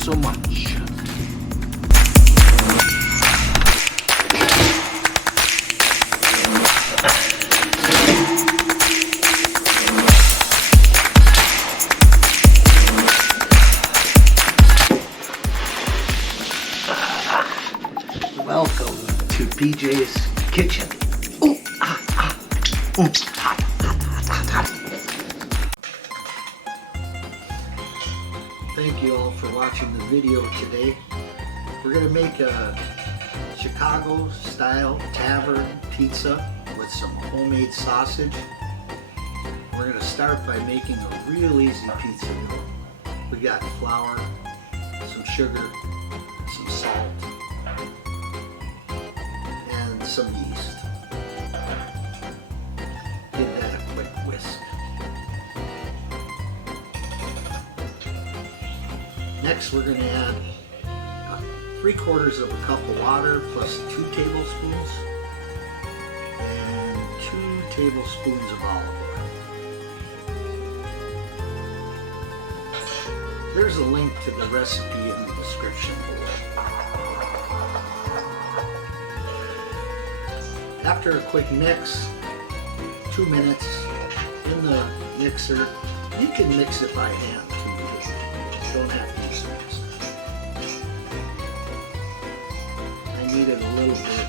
so much. Welcome to PJ's kitchen. Ooh, hot. Thank you all for watching the video today. We're going to make a Chicago style tavern pizza with some homemade sausage. We're going to start by making a real easy pizza dough. We got flour, some sugar, some salt, and some yeast. Give that a quick whisk. Next, we're going to add 3/4 of a cup of water plus 2 tablespoons and 2 tablespoons of olive oil. There's a link to the recipe in the description below. After a quick mix, 2 minutes in the mixer, you can mix it by hand too. You don't have to use a mixer. I knead it a little bit.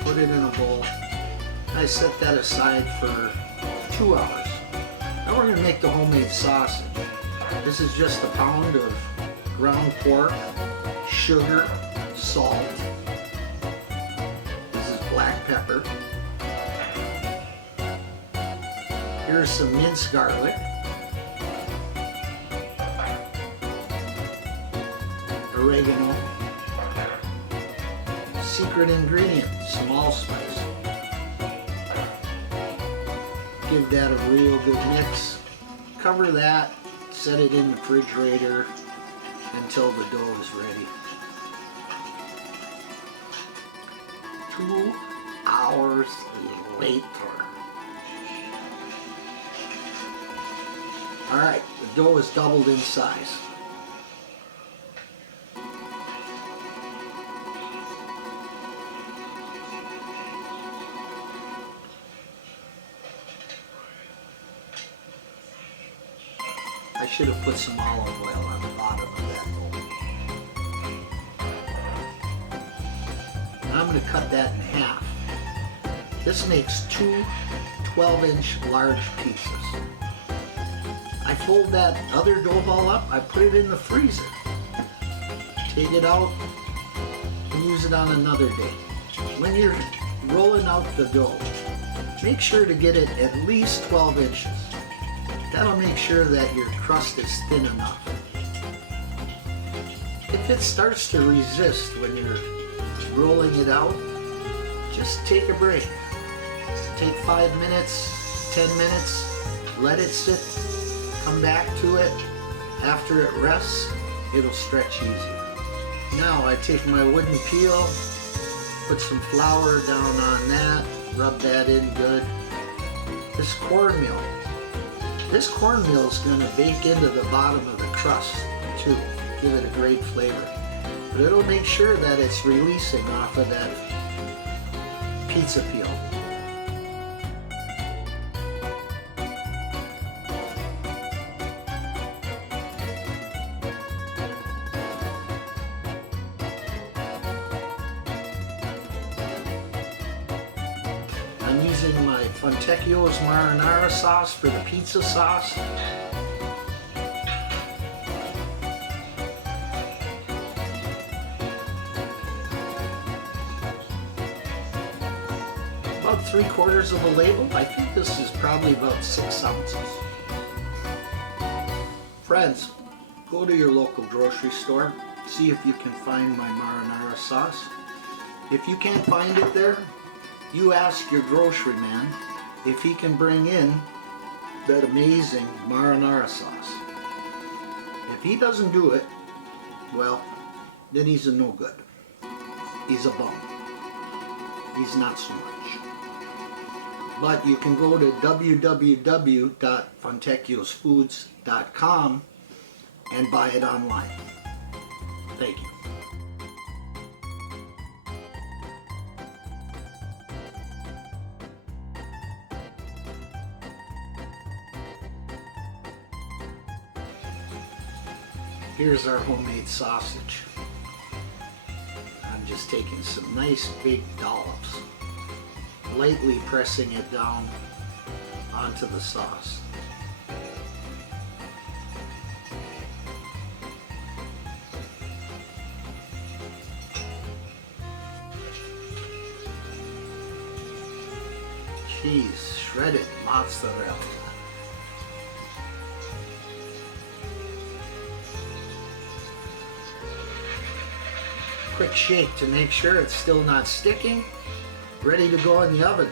Put it in a bowl. I set that aside for 2 hours. Now we're going to make the homemade sausage. This is just a pound of ground pork, sugar, salt. This is black pepper. Here's some minced garlic. Oregano. Secret ingredient, some allspice. Give that a real good mix. Cover that, set it in the refrigerator until the dough is ready. 2 hours later. Alright, the dough is doubled in size. I should have put some olive oil on the bottom of that bowl. Now I'm going to cut that in half. This makes 2 12-inch large pizzas. I fold that other dough ball up, I put it in the freezer. Take it out and use it on another day. When you're rolling out the dough, make sure to get it at least 12 inches. That'll make sure that your crust is thin enough. If it starts to resist when you're rolling it out, just take a break. Take 5 minutes, 10 minutes, let it sit, come back to it. After it rests, it'll stretch easier. Now I take my wooden peel, put some flour down on that, rub that in good. This cornmeal is going to bake into the bottom of the crust too, give it a great flavor. But it'll make sure that it's releasing off of that pizza peel. I'm using my Fontecchio's Marinara sauce for the pizza sauce. About 3/4 of a label. I think this is probably about 6 ounces. Friends, go to your local grocery store, see if you can find my marinara sauce. If you can't find it there, you ask your grocery man if he can bring in that amazing marinara sauce. If he doesn't do it, well, then he's a no good. He's a bum. He's not so much. But you can go to www.fontecchiosfoods.com and buy it online. Thank you. Here's our homemade sausage. I'm just taking some nice big dollops, lightly pressing it down onto the sauce. Cheese, shredded mozzarella. Quick shake to make sure it's still not sticking. Ready to go in the oven.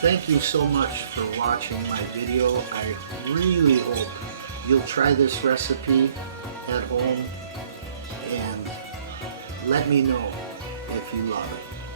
Thank you so much for watching my video. I really hope you'll try this recipe at home and let me know if you love it.